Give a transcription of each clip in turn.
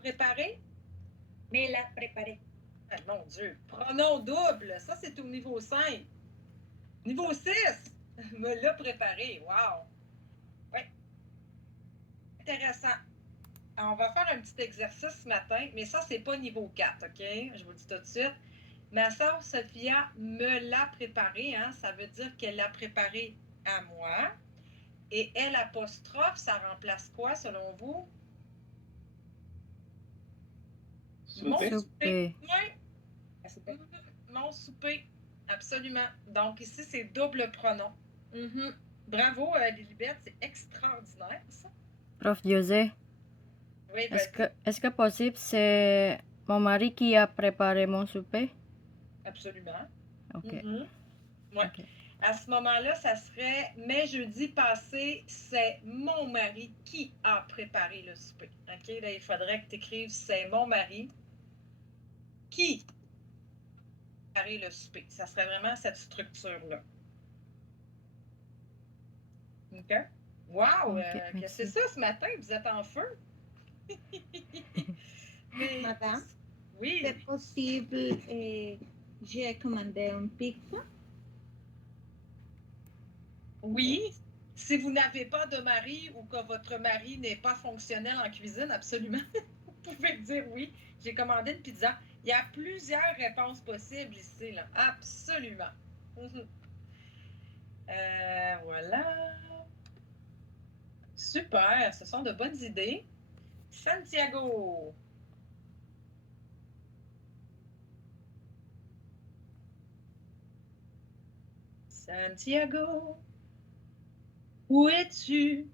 préparer? Me la preparé. Ah, mon Dieu. Pronom double. Ça, c'est au niveau 5. Niveau 6. Me l'a préparé. Wow. Oui. Intéressant. Alors, on va faire un petit exercice ce matin, mais ça, c'est pas niveau 4, OK? Je vous le dis tout de suite. Ma sœur Sophia me l'a préparé, hein? Ça veut dire qu'elle l'a préparé à moi. Et elle apostrophe, ça remplace quoi selon vous? Mon souper. Oui. Mon souper. Absolument. Donc ici, c'est double pronom. Bravo, Lilibet, c'est extraordinaire, ça. Prof José, Oui, est-ce que possible c'est mon mari qui a préparé mon souper? Absolument. Ok. Ouais. Ok. À ce moment-là, ça serait mais jeudi passé, c'est mon mari qui a préparé le souper. OK? Là, il faudrait que tu écrives c'est mon mari qui a préparé le souper. Ça serait vraiment cette structure-là. OK? Wow! Qu'est-ce que c'est ça ce matin? Vous êtes en feu? Mais, Madame, oui. c'est possible, j'ai commandé une pizza? Oui. Si vous n'avez pas de mari ou que votre mari n'est pas fonctionnel en cuisine, absolument. Vous pouvez dire oui. J'ai commandé une pizza. Il y a plusieurs réponses possibles ici, là. Absolument. Voilà. Super. Ce sont de bonnes idées. Santiago. Santiago. Où es-tu?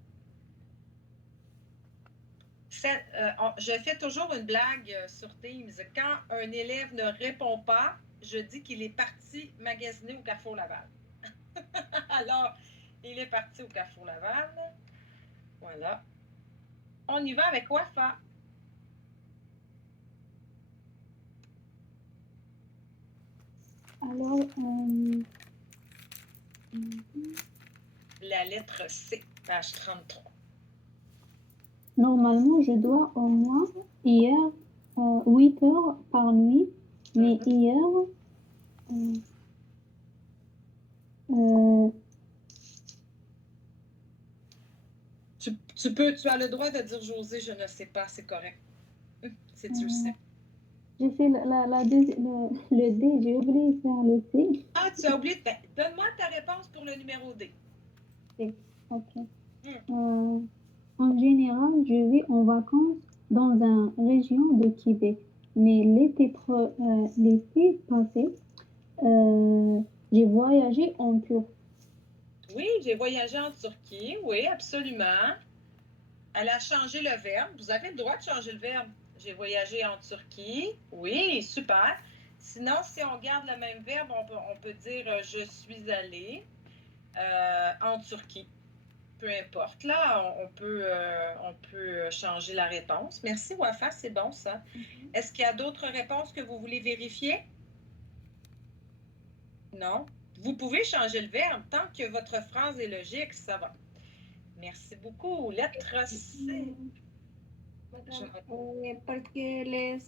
Je fais toujours une blague sur Teams. Quand un élève ne répond pas, je dis qu'il est parti magasiner au Carrefour Laval. Alors, il est parti au Carrefour Laval. Voilà. On y va avec Wafa. Alors, La lettre C, page 33. normalement, je dois au moins hier 8 heures par nuit, mais hier, Tu as le droit de dire José, je ne sais pas, c'est correct. C'est Dieu sait. J'ai fait le D, j'ai oublié de faire le C. Ah, tu as oublié. Ben, donne-moi ta réponse pour le numéro D. C, ok. En général, je vais en vacances dans une région de Québec, mais l'été passé, j'ai voyagé en Turquie. Oui, j'ai voyagé en Turquie. Oui, absolument. Elle a changé le verbe. Vous avez le droit de changer le verbe. J'ai voyagé en Turquie. Oui, super. Sinon, si on garde le même verbe, on peut dire je suis allée en Turquie. Peu importe. Là, on peut changer la réponse. Merci, Wafa, c'est bon ça. Est-ce qu'il y a d'autres réponses que vous voulez vérifier? Non. Vous pouvez changer le verbe tant que votre phrase est logique, ça va. Merci beaucoup. Lettre C. Madame, parce que les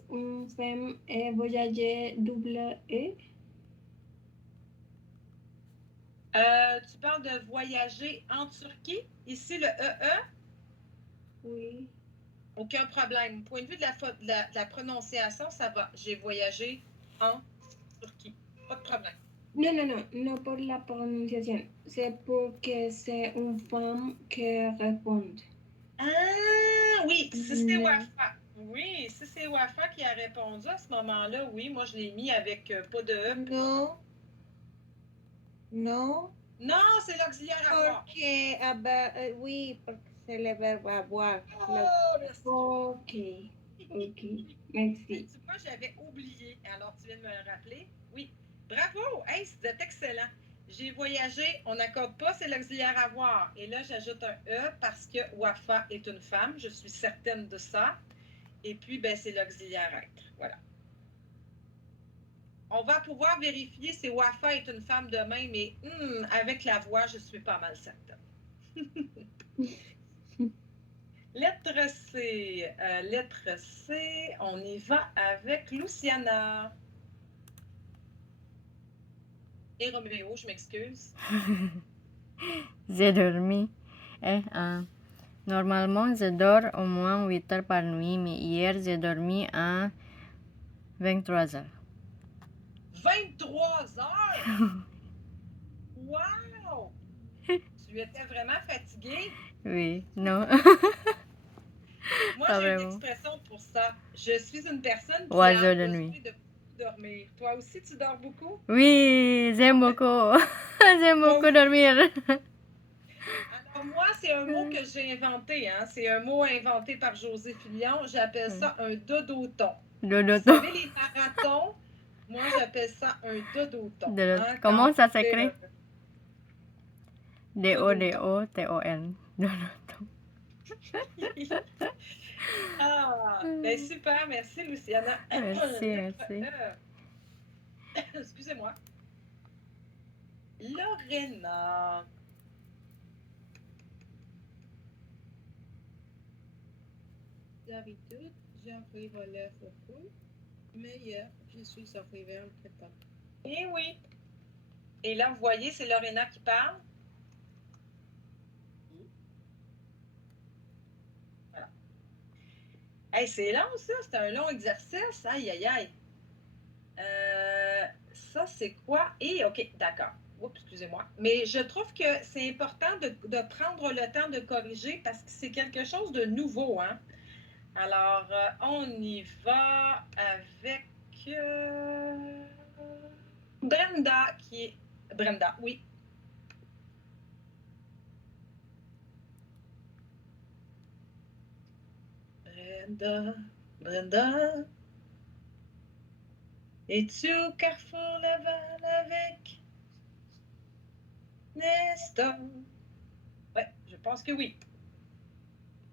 femmes voyager double E. Tu parles de voyager en Turquie. Ici, le EE. Oui. Aucun problème. Point de vue de la prononciation, ça va. J'ai voyagé en Turquie. Pas de problème. No por la pronunciación. C'est pour que c'est une femme qui répond. Ah, oui, si c'est Wafa. Oui, si c'est Wafa qui a répondu à ce moment-là, oui, moi, je l'ai mis avec pas de E. Non. Non. Non, c'est l'auxiliaire avoir. Oui, parce que c'est le verbe avoir. Oh, merci. Ok, merci. Tu vois, j'avais oublié. Alors, tu viens de me le rappeler. Oui. Bravo! Hey, c'était excellent. J'ai voyagé, on n'accorde pas, c'est l'auxiliaire avoir. Et là, j'ajoute un E parce que Wafa est une femme. Je suis certaine de ça. Et puis, ben, c'est l'auxiliaire être. Voilà. On va pouvoir vérifier si Wafa est une femme demain, mais avec la voix, je suis pas mal certaine. Lettre C. Lettre C, on y va avec Luciana. Et Roméo, je m'excuse. J'ai dormi. Normalement, je dors au moins 8 heures par nuit, mais hier, j'ai dormi à 23 heures. 23 heures? Wow! Tu étais vraiment fatiguée? Oui, non. Moi, Pas j'ai une vraiment. expression pour ça. Je suis une personne qui Oiseau a de besoin nuit. de beaucoup dormir. Toi aussi, tu dors beaucoup? Oui, j'aime beaucoup. J'aime Moi beaucoup aussi. dormir. Alors, moi, c'est un mot que j'ai inventé. Hein? C'est un mot inventé par José Fillon. J'appelle ça un dodoton. Vous Dodo. savez, les marathons, moi, j'appelle ça un dodoton. Hein? Comment Quand ça on fait s'écrit? dodoton. D-O-D-O-T-O-N. Dodoton. Ah, ben super, merci Luciana. Merci, Lettre merci. E. Excusez-moi. Lorena. D'habitude, j'arrive à l'heure au cours, mais hier, je suis arrivée un peu tard. Eh oui. Et là, vous voyez, c'est Lorena qui parle. Voilà. Hey, c'est long, ça. C'est un long exercice. Aïe, aïe, aïe. Ça, c'est quoi? Et, OK, d'accord. Oups, excusez-moi. Mais je trouve que c'est important de prendre le temps de corriger parce que c'est quelque chose de nouveau, hein? Alors, on y va avec Brenda, qui est... Brenda, oui. Brenda, Brenda. Es-tu au Carrefour Laval avec Nestor? Ouais, je pense que oui.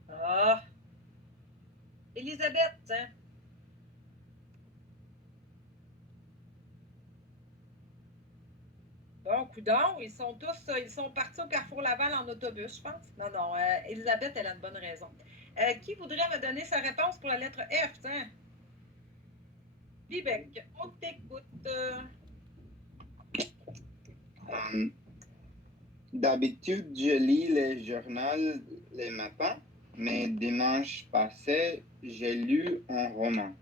Ah! Elisabeth, hein? Bon, coudonc, ils sont partis au Carrefour Laval en autobus, je pense. Non, non, Elisabeth, elle a une bonne raison. Qui voudrait me donner sa réponse pour la lettre F, tiens? Vivek, on t'écoute. D'habitude, je lis le journal le matin, mais dimanche passé, j'ai lu un roman.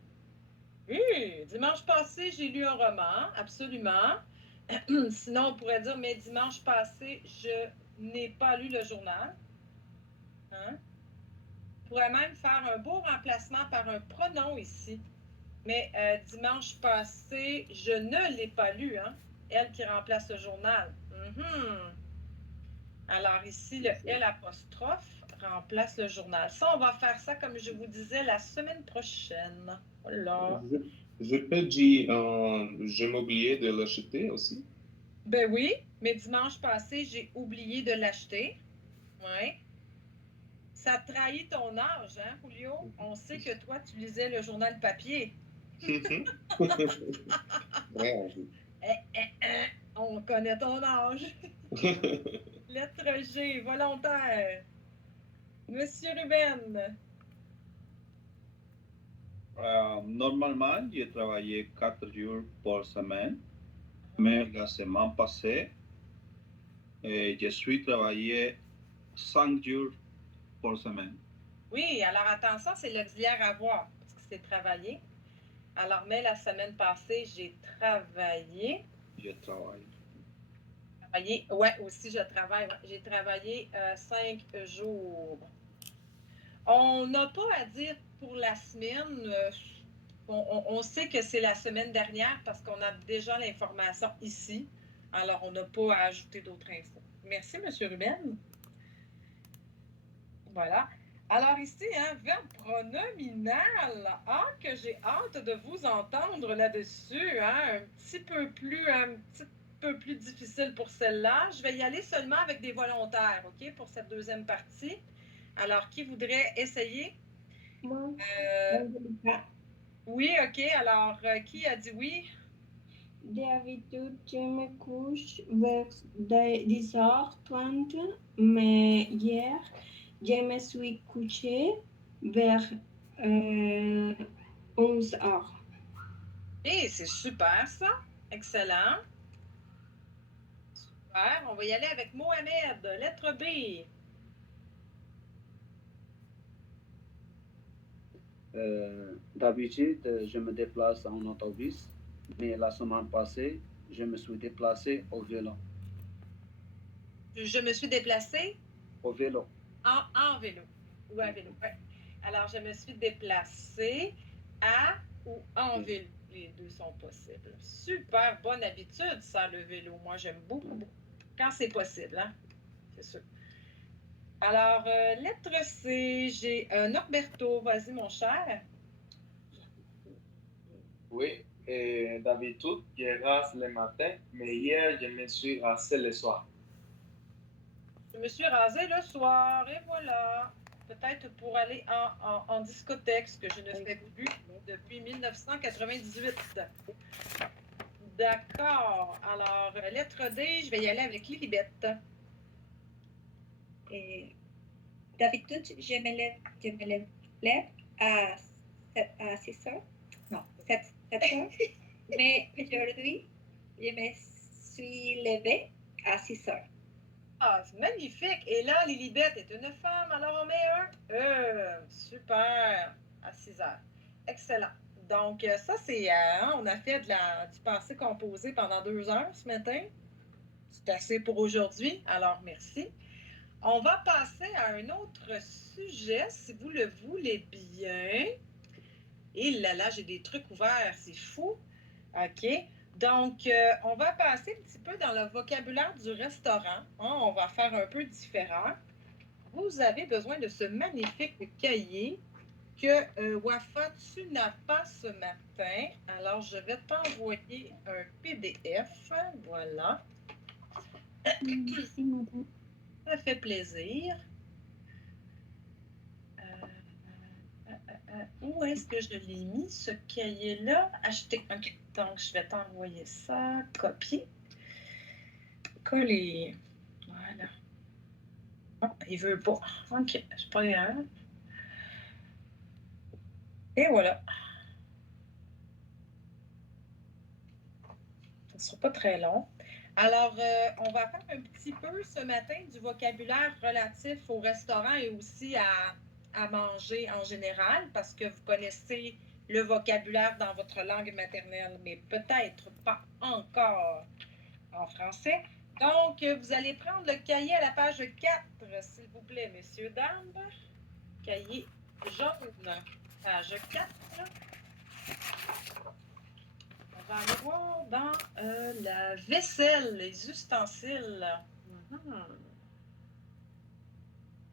Oui, dimanche passé, j'ai lu un roman, absolument. Sinon, on pourrait dire, mais dimanche passé, je n'ai pas lu le journal. Hein? On pourrait même faire un beau remplacement par un pronom ici. Mais dimanche passé, je ne l'ai pas lu, hein? Elle qui remplace le journal. Alors ici, le L apostrophe remplace le journal. Ça, on va faire ça, comme je vous disais, la semaine prochaine. Voilà. Je peux dire, je m'oubliais de l'acheter aussi. Ben oui, mais dimanche passé, j'ai oublié de l'acheter. Oui. Ça trahit ton âge, hein, Julio? On sait que toi, tu lisais le journal papier. Ouais. On connaît ton âge. Lettre G, volontaire. Monsieur Ruben. Normalement, j'ai travaillé 4 jours par semaine, mais la semaine passée, je suis travaillé 5 jours par semaine. Oui, alors attention, c'est l'auxiliaire avoir, parce que c'est travailler. Alors, mais la semaine passée, j'ai travaillé. Je travaille. Ouais, aussi, je travaille. Ouais. J'ai travaillé 5 jours. On n'a pas à dire pour la semaine. On sait que c'est la semaine dernière parce qu'on a déjà l'information ici. Alors, on n'a pas à ajouter d'autres infos. Merci, M. Ruben. Voilà. Alors ici, hein, verbe pronominal. Ah, que j'ai hâte de vous entendre là-dessus. Hein, un petit peu plus difficile pour celle-là. Je vais y aller seulement avec des volontaires, OK, pour cette deuxième partie. Alors, qui voudrait essayer? Moi, Oui, OK. Alors, qui a dit oui? d'habitude, je me couche vers 10h30, mais hier, Je me suis couché vers 11 heures. Et c'est super, ça. Excellent. Super. On va y aller avec Mohamed. Lettre B. D'habitude, je me déplace en autobus, mais la semaine passée, je me suis déplacé au vélo. Je me suis déplacée Au vélo. en vélo. Ou à vélo. Ouais. Alors, je me suis déplacée à ou en vélo. Les deux sont possibles. Super bonne habitude, ça, le vélo. Moi, j'aime beaucoup, beaucoup. Quand c'est possible, hein? C'est sûr. Alors, lettre C, j'ai Norberto. Vas-y, mon cher. Oui, d'habitude, je rase le matin, mais hier, je me suis rasé le soir. Je me suis rasée le soir et voilà. Peut-être pour aller en discothèque, ce que je ne fais plus depuis 1998. D'accord. Alors, lettre D, je vais y aller avec Lilibette. Et d'habitude, je me lève à 6 heures. Non, 7 heures. Mais aujourd'hui, je me suis levée à 6 heures. Ah, c'est magnifique. Et là, Lilibette est une femme, alors on met un E. Super. À 6 heures. Excellent. Donc, ça, c'est... on a fait du passé composé pendant 2 heures ce matin. C'est assez pour aujourd'hui, alors merci. On va passer à un autre sujet, si vous le voulez bien. Et là, j'ai des trucs ouverts, c'est fou. OK. Donc, on va passer un petit peu dans le vocabulaire du restaurant. Hein, on va faire un peu différent. Vous avez besoin de ce magnifique cahier que Wafa, tu n'as pas ce matin. Alors, je vais t'envoyer un PDF. Voilà. Merci, madame. Ça fait plaisir. Où est-ce que je l'ai mis, ce cahier-là? Acheter. OK. Donc, je vais t'envoyer ça. Copier. Coller. Voilà. Oh, il veut pas. OK. C'est pas grave. Et voilà. Ça ne sera pas très long. Alors, on va faire un petit peu ce matin du vocabulaire relatif au restaurant et aussi à manger en général, parce que vous connaissez le vocabulaire dans votre langue maternelle, mais peut-être pas encore en français. Donc, vous allez prendre le cahier à la page 4, s'il vous plaît, messieurs, dames. Cahier jaune, page 4. On va aller voir dans la vaisselle, les ustensiles.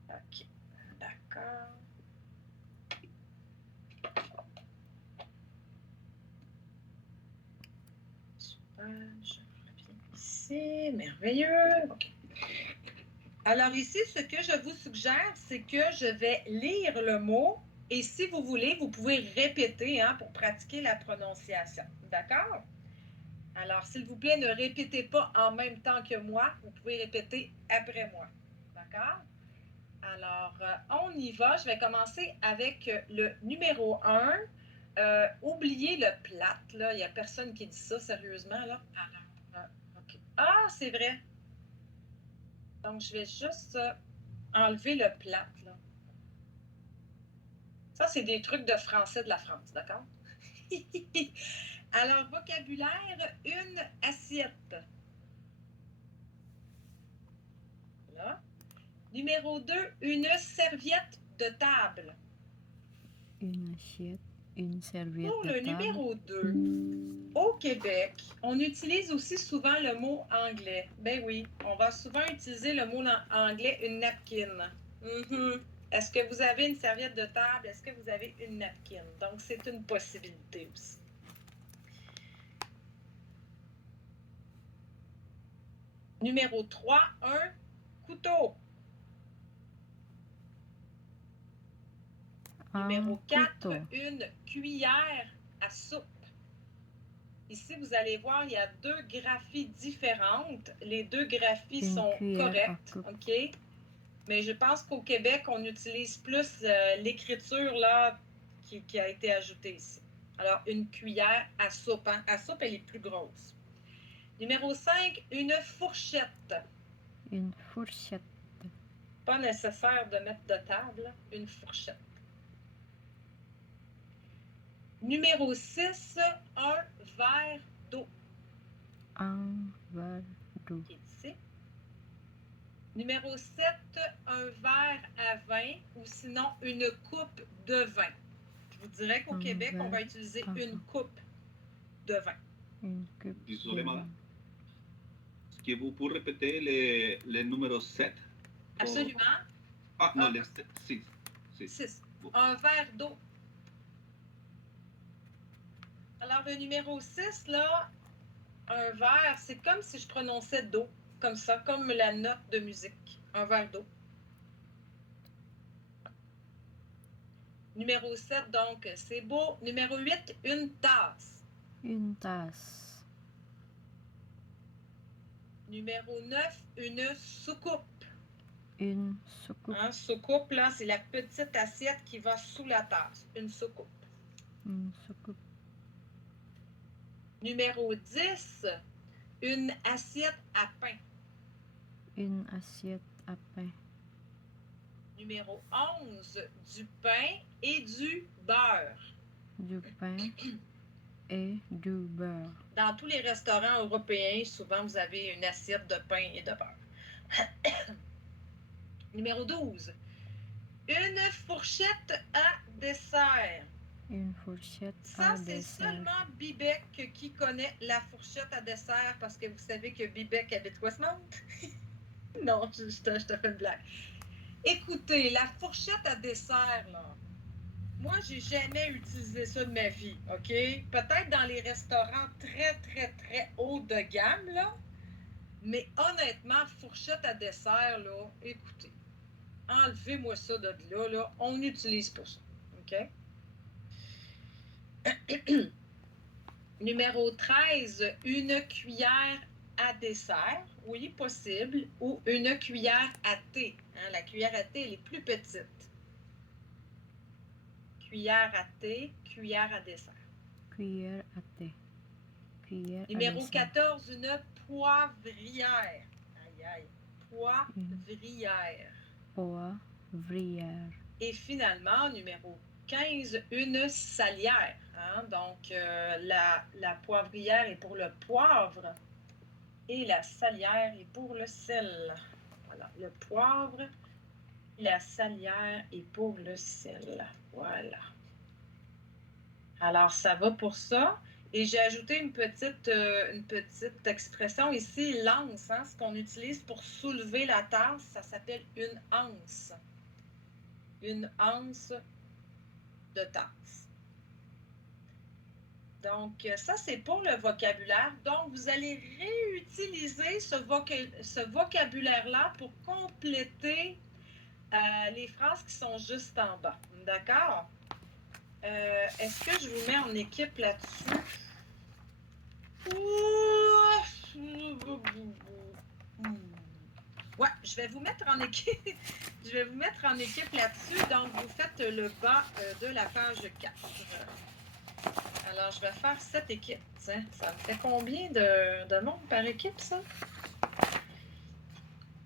OK, d'accord. Super, je reviens ici. Merveilleux. OK. Alors ici, ce que je vous suggère, c'est que je vais lire le mot et si vous voulez, vous pouvez répéter pour pratiquer la prononciation. D'accord? Alors, s'il vous plaît, ne répétez pas en même temps que moi. Vous pouvez répéter après moi. D'accord? Alors, on y va. Je vais commencer avec le numéro 1. Oubliez le plate, là. Il n'y a personne qui dit ça sérieusement, là. Alors, OK. Ah, c'est vrai. Donc, je vais juste enlever le plate, là. Ça, c'est des trucs de français de la France, d'accord? Alors, vocabulaire, une assiette. Là. Numéro 2, une serviette de table. Une assiette, une serviette Pour de le table. numéro 2, au Québec, on utilise aussi souvent le mot anglais. Ben oui, on va souvent utiliser le mot anglais, une napkin. Est-ce que vous avez une serviette de table? Est-ce que vous avez une napkin? Donc, c'est une possibilité aussi. Numéro 3, un couteau. Numéro 4, une cuillère à soupe. Ici, vous allez voir, il y a 2 graphies différentes. Les 2 graphies sont correctes, OK? Mais je pense qu'au Québec, on utilise plus l'écriture là qui a été ajoutée ici. Alors, une cuillère à soupe. Hein? À soupe, elle est plus grosse. Numéro 5, une fourchette. Une fourchette. Pas nécessaire de mettre de table, une fourchette. Numéro 6, un verre d'eau. Un verre d'eau. Qui est ici. Numéro 7, un verre à vin ou sinon une coupe de vin. Je vous dirais qu'au Québec, on va utiliser une coupe de vin. Une coupe. Désolé, madame. Est-ce que vous pouvez répéter les numéros 7? Absolument. Ah, non, les 6. 6. Un verre d'eau. Alors, le numéro 6, là, un verre, c'est comme si je prononçais d'eau, comme ça, comme la note de musique. Un verre d'eau. Numéro 7, donc, c'est beau. Numéro 8, une tasse. Une tasse. Numéro 9, une soucoupe. Une soucoupe. Hein, soucoupe, là, c'est la petite assiette qui va sous la tasse. Une soucoupe. Une soucoupe. Numéro 10, une assiette à pain. Une assiette à pain. Numéro 11, du pain et du beurre. Du pain et du beurre. Dans tous les restaurants européens, souvent, vous avez une assiette de pain et de beurre. Numéro 12, une fourchette à dessert. Une fourchette Ça, à c'est dessert. seulement Bibec qui connaît la fourchette à dessert parce que vous savez que Bibec habite Westmount. Non, je te fais une blague. Écoutez, la fourchette à dessert, là, moi, j'ai jamais utilisé ça de ma vie, OK? Peut-être dans les restaurants très, très, très haut de gamme, là. Mais honnêtement, fourchette à dessert, là, écoutez, enlevez-moi ça de là, là. On n'utilise pas ça, OK? Numéro 13, une cuillère à dessert. Oui, possible. Ou une cuillère à thé. Hein, la cuillère à thé, elle est plus petite. Cuillère à thé, cuillère à dessert. Cuillère à thé. Cuillère Numéro à dessert. 14, une poivrière. Aïe, aïe. Poivrière. Poivrière. Et finalement, numéro 15, une salière. Hein? Donc, la poivrière est pour le poivre et la salière est pour le sel. Voilà, le poivre, la salière est pour le sel. Voilà. Alors, ça va pour ça. Et j'ai ajouté une petite expression ici, l'anse. Hein? Ce qu'on utilise pour soulever la tasse, ça s'appelle une anse. Une anse de tasse. Donc, ça, c'est pour le vocabulaire. Donc, vous allez réutiliser ce vocabulaire-là pour compléter les phrases qui sont juste en bas. D'accord? Est-ce que je vous mets en équipe là-dessus? Ouais, je vais vous mettre en équipe. Je vais vous mettre en équipe là-dessus. Donc, vous faites le bas de la page 4. Alors, je vais faire 7 équipes. Tiens, ça me fait combien de monde par équipe, ça?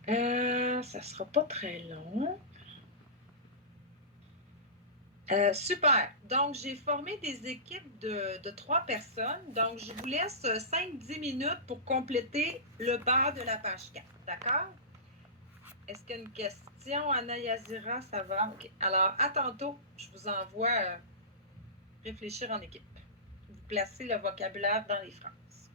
Ça sera pas très long. Super. Donc, j'ai formé des équipes de 3 personnes. Donc, je vous laisse 5-10 minutes pour compléter le bas de la page 4. D'accord? Est-ce qu'il y a une question, Anna Yazira? Ça va? OK. Alors, à tantôt. Je vous envoie réfléchir en équipe. Vous placez le vocabulaire dans les phrases.